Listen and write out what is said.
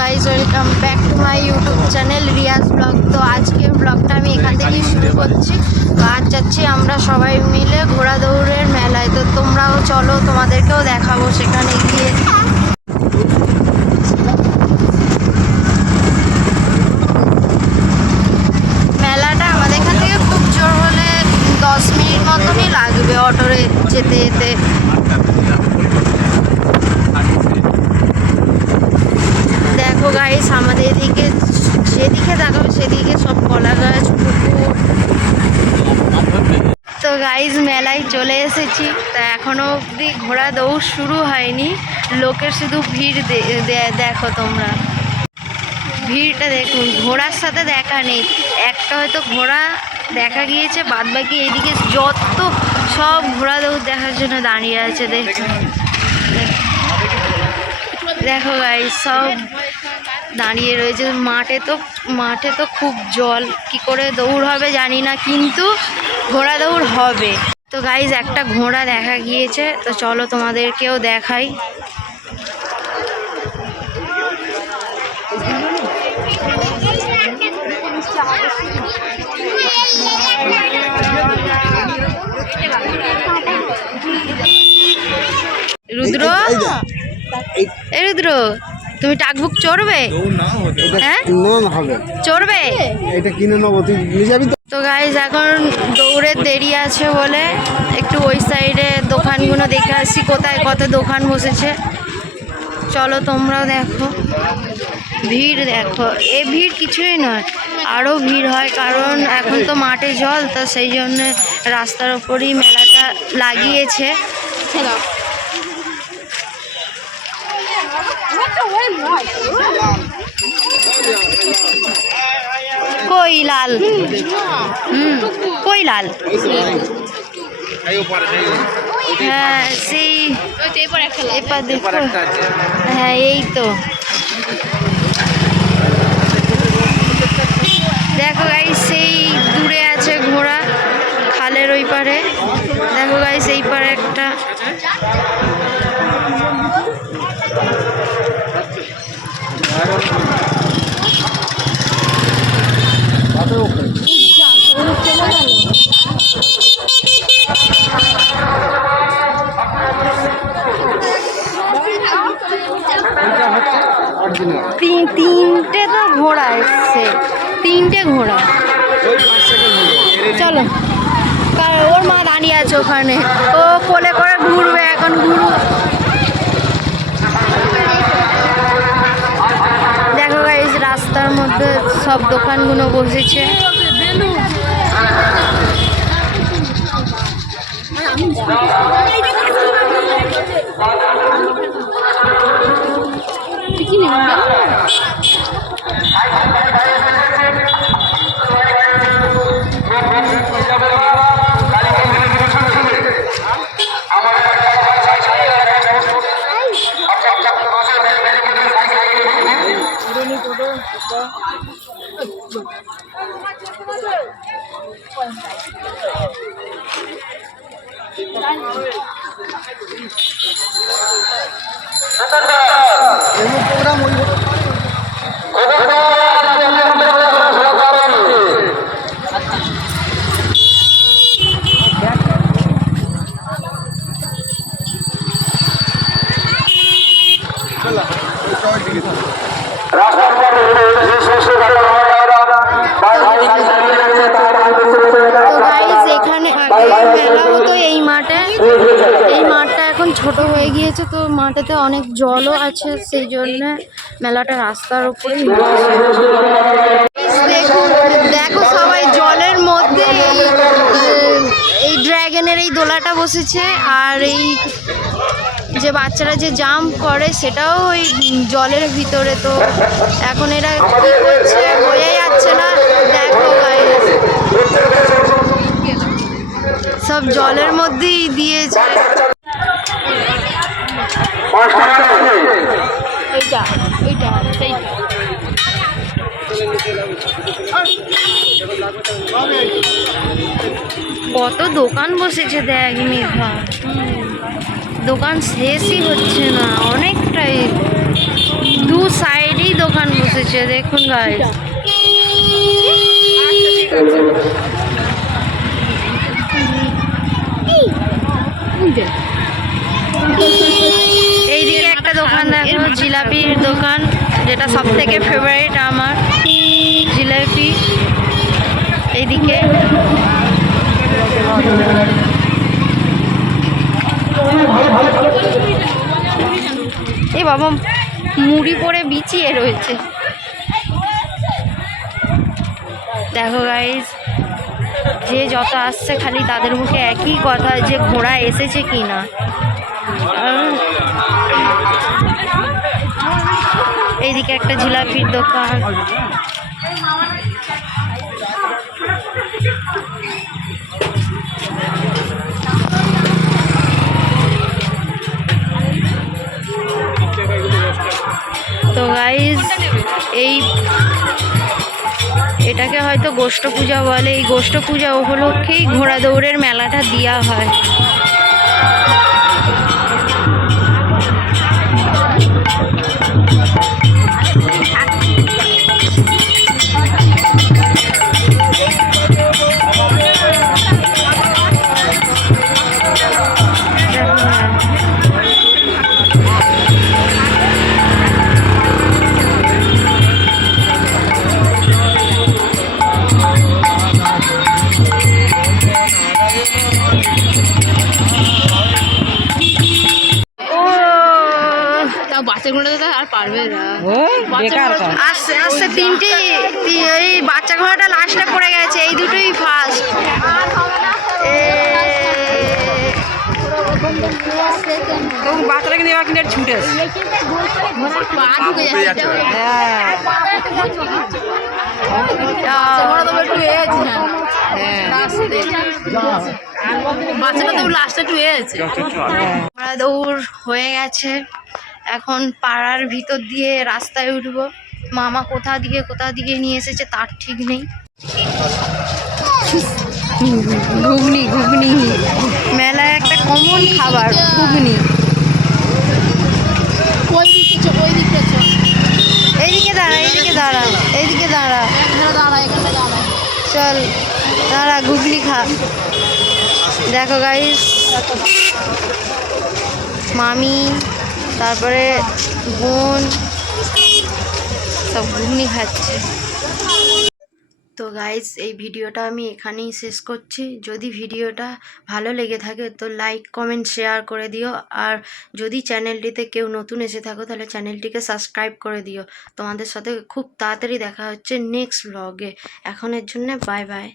Guys welcome back to my YouTube channel Riaz vlog তো আজকের ব্লগটা আমি এখান থেকেই শুরু করছি। তো আজ যাচ্ছি আমরা সবাই মিলে ঘোড়া দৌড়ের মেলায়। তো তোমরাও চলো তোমাদেরকেও দেখাবো সেখানে গিয়ে মেলাটা আমাদের এখান থেকে খুব জোর হলে দশ মিনিট মতনই লাগবে অটোরে যেতে যেতে গাইস আমাদের এদিকে যেদিকে দেখাবে সেদিকে সব কলা গাছ, পুকুর। তো গাইজ মেলায় চলে এসেছি। তা এখনও অবধি ঘোড়া দৌড় শুরু হয়নি। লোকের শুধু ভিড় দেখো তোমরা। ভিড়টা দেখুন, ঘোড়ার সাথে দেখা নেই। একটা হয়তো ঘোড়া দেখা গিয়েছে বাদ বাকি এইদিকে যত সব ঘোড়া দৌড় দেখার জন্য দাঁড়িয়ে আছে দেখো দেখো গাই সব দাঁড়িয়ে রয়েছে। মাঠে তো মাঠে তো খুব জল। কি করে দৌড় হবে জানি না কিন্তু ঘোড়া দৌড় হবে। তো গাইজ একটা ঘোড়া দেখা গিয়েছে। তো চলো তোমাদেরকেও দেখাই। রুদ্র? এই রুদ্র? তুমি টাকবুক চড়বে? হ্যাঁ? হবে চড়বে? এটা কিনে নেব তুই নিয়ে যাবি তো? তো গাইজ এখন দৌড়ের দেরি আছে বলে একটু ওই সাইডে দোকানগুলো দেখে আসি কোথায় কত দোকান বসেছে। চলো তোমরাও দেখো। ভিড় দেখো। এ ভিড় কিছুই নয় আরও ভিড় হয় কারণ এখন তো মাঠে জল তো সেই জন্য রাস্তার ওপরই মেলাটা লাগিয়েছে। কই লাল হুম কই লাল হ্যাঁ সেই এবার দেখো হ্যাঁ এই তো। তিনটে ঘোড়া চলো। ওর মা দাঁড়িয়ে আছে ওখানে। ও কোলে করে ঘুরবে এখন, ঘুরু। দেখো গাইজ রাস্তার মধ্যে সব দোকানগুলো বসেছে। প্রোগ্রাম গিয়েছে তো মাঠেতে অনেক জলও আছে, সেই জন্য মেলাটা রাস্তার হচ্ছে। দেখো সবাই জলের মধ্যে এই ড্র্যাগনের এই দোলাটা বসেছে, আর এই যে বাচ্চারা যে জাম্প করে, সেটাও ওই জলের ভিতরে তো এখন এরা কি করছে বোঝাই যাচ্ছে না। দেখো সব জলের মধ্যেই দিয়েছে। কত দোকান বসেছে দেখ মেঘা। দোকান শেষই হচ্ছে না, অনেকটাই। দু সাইডেই দোকান বসেছে, দেখুন গাইস এইদিকে একটা দোকান দেখো জিলাপির দোকান, যেটা সব থেকে ফেভারিট আমার জিলাপি এইদিকে এ বাবা মুড়ি পরে বিছিয়ে রয়েছে। দেখো গাইজ যে যত আসছে খালি তাদের মুখে একই কথা যে ঘোড়া এসেছে কি না এইদিকে একটা জিলাপির দোকান। এটাকে হয়তো গোষ্ঠ পূজা বলে। এই গোষ্ঠ পূজা উপলক্ষেই ঘোড়া দৌড়ের মেলাটা দিয়া হয়। আর পারবে না। আস্তে আস্তে তিনটে এই বাচ্চা ঘোড়াটা লাস্টে পড়ে গেছে এই দুটোই ফার্স্ট এজ হ্যাঁ। বাচ্চাটা তো লাস্টে একটু এজ ঘোড়া দৌড় হয়ে গেছে। এখন পাড়ার ভিতর দিয়ে রাস্তায় উঠবো। মামা কোথা দিকে কোথা দিকে নিয়ে এসেছে তার ঠিক নেই। ঘুগনি ঘুগনি। মেলায় একটা কমন খাবার ঘুগনি। এইদিকে দাঁড়া এইদিকে দাঁড়া এইদিকে দাঁড়া। চল দাঁড়া ঘুগনি খা। দেখো গাইস মামি তারপরে বোন সব ঘুগনি খাচ্ছে। তো গাইস এই ভিডিওটা আমি এখানেই শেষ করছি। যদি ভিডিওটা ভালো লেগে থাকে, তো লাইক কমেন্ট শেয়ার করে দিও। আর যদি চ্যানেলটিতে কেউ নতুন এসে থাকো, তাহলে চ্যানেলটিকে সাবস্ক্রাইব করে দিও। তোমাদের সাথে খুব তাড়াতাড়ি দেখা হচ্ছে নেক্সট ব্লগে এখনের জন্য বাই বাই